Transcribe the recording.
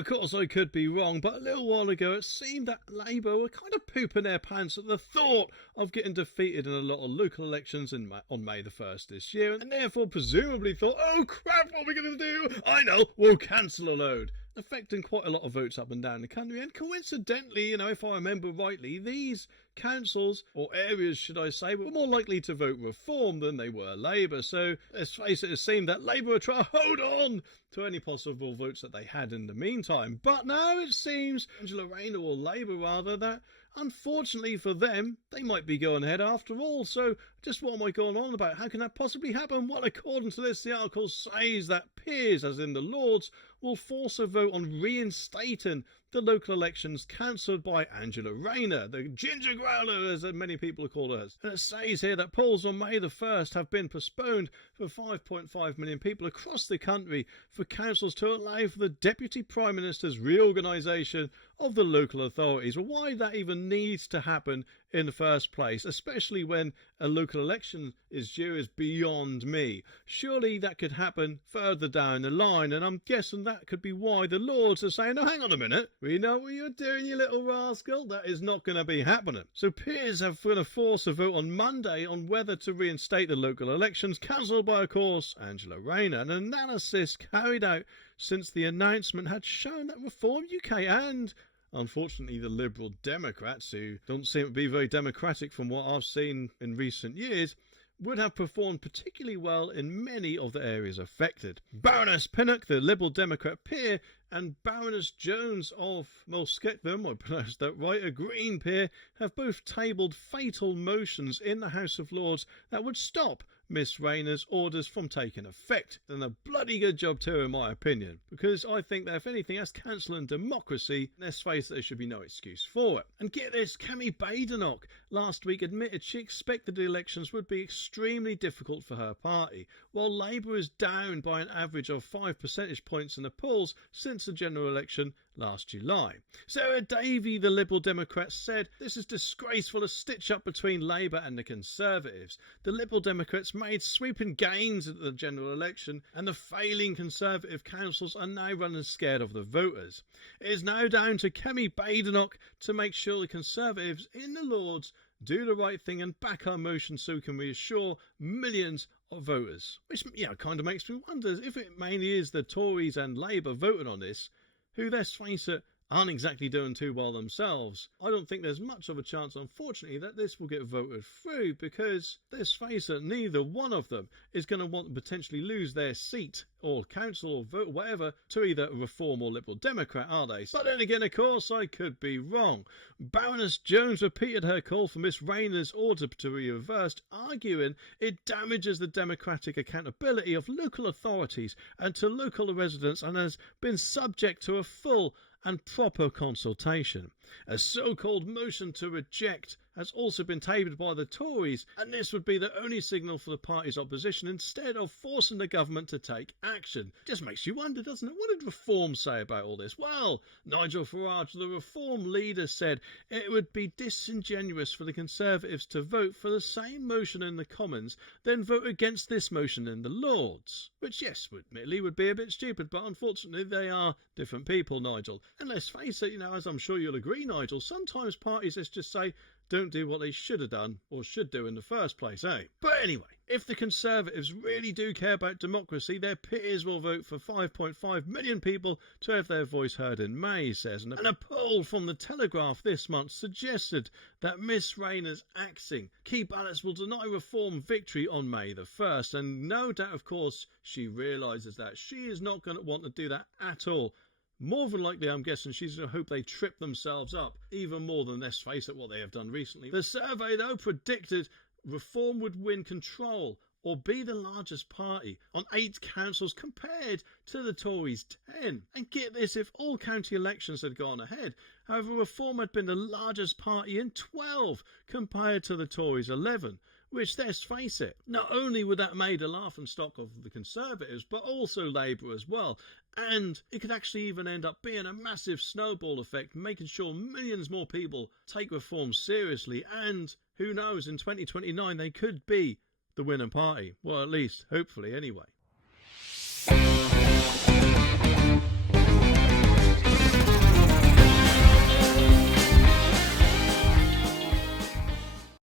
of course, I could be wrong, but a little while ago it seemed that Labour were kind of pooping their pants at the thought of getting defeated in a lot of local elections on May the 1st this year, and therefore presumably thought, oh crap, what are we going to do? I know, we'll cancel a load, affecting quite a lot of votes up and down the country. And coincidentally, if I remember rightly, these councils, or areas should I say, were more likely to vote Reform than they were Labour. So let's face it seemed that Labour were trying to hold on to any possible votes that they had in the meantime. But now it seems Rayner, or Labour rather, that unfortunately for them, they might be going ahead after all. So just what am I going on about? How can that possibly happen? Well, according to this, the article says that peers, as in the Lords, will force a vote on reinstating the local elections cancelled by Rayner, the ginger growler, as many people call her. And it says here that polls on May the 1st have been postponed for 5.5 million people across the country for councils to allow for the Deputy Prime Minister's reorganisation of the local authorities. Well, why that even needs to happen in the first place, especially when a local election is due, is beyond me. Surely that could happen further down the line, and I'm guessing that could be why the Lords are saying, oh, hang on a minute, we know what you're doing, you little rascal. That is not going to be happening. So peers have going to force a vote on Monday on whether to reinstate the local elections, cancelled by, of course, Rayner. An analysis carried out since the announcement had shown that Reform UK and unfortunately the Liberal Democrats, who don't seem to be very democratic from what I've seen in recent years, would have performed particularly well in many of the areas affected. Baroness Pinnock, the Liberal Democrat peer, and Baroness Jones of Mulsketvam, I pronounced that right, a Green peer, have both tabled fatal motions in the House of Lords that would stop Miss Rayner's orders from taking effect. And a bloody good job too, in my opinion, because I think that if anything, that's cancelling democracy. Let's face it, there should be no excuse for it. And get this, Kemi Badenoch last week admitted she expected the elections would be extremely difficult for her party, while Labour is down by an average of 5 percentage points in the polls since the general election last July. Sarah Davey, the Liberal Democrat, said this is disgraceful, a stitch-up between Labour and the Conservatives. The Liberal Democrats made sweeping gains at the general election, and the failing Conservative councils are now running scared of the voters. It is now down to Kemi Badenoch to make sure the Conservatives in the Lords do the right thing and back our motion so we can reassure millions of voters. Which, kind of makes me wonder if it mainly is the Tories and Labour voting on this, who, let's face it, aren't exactly doing too well themselves. I don't think there's much of a chance, unfortunately, that this will get voted through because, let's face it, neither one of them is going to want to potentially lose their seat or council or vote, whatever, to either Reform or Liberal Democrat, are they? But then again, of course, I could be wrong. Baroness Jones repeated her call for Miss Rayner's order to be reversed, arguing it damages the democratic accountability of local authorities and to local residents and has been subject to a full and proper consultation. A so-called motion to reject has also been tabled by the Tories, and this would be the only signal for the party's opposition instead of forcing the government to take action. Just makes you wonder, doesn't it? What did Reform say about all this? Well, Nigel Farage, the Reform leader, said it would be disingenuous for the Conservatives to vote for the same motion in the Commons, then vote against this motion in the Lords. Which, yes, admittedly would be a bit stupid, but unfortunately they are different people, Nigel. And let's face it, as I'm sure you'll agree, Nigel, sometimes parties, let's just say, don't do what they should have done or should do in the first place, eh? But anyway, if the Conservatives really do care about democracy, their peers will vote for 5.5 million people to have their voice heard in May, he says. And a poll from the Telegraph this month suggested that Miss Rayner's axing key ballots will deny Reform victory on May the 1st. And no doubt, of course, she realises that. She is not going to want to do that at all. More than likely, I'm guessing she's going to hope they trip themselves up, even more than, let's face it, what they have done recently. The survey, though, predicted Reform would win control or be the largest party on 8 councils compared to the Tories' 10. And get this, if all county elections had gone ahead, however, Reform had been the largest party in 12 compared to the Tories' 11. Which, let's face it, not only would that made a laughingstock of the Conservatives, but also Labour as well. And it could actually even end up being a massive snowball effect, making sure millions more people take Reform seriously. And who knows, in 2029 they could be the winning party. Well, at least, hopefully, anyway.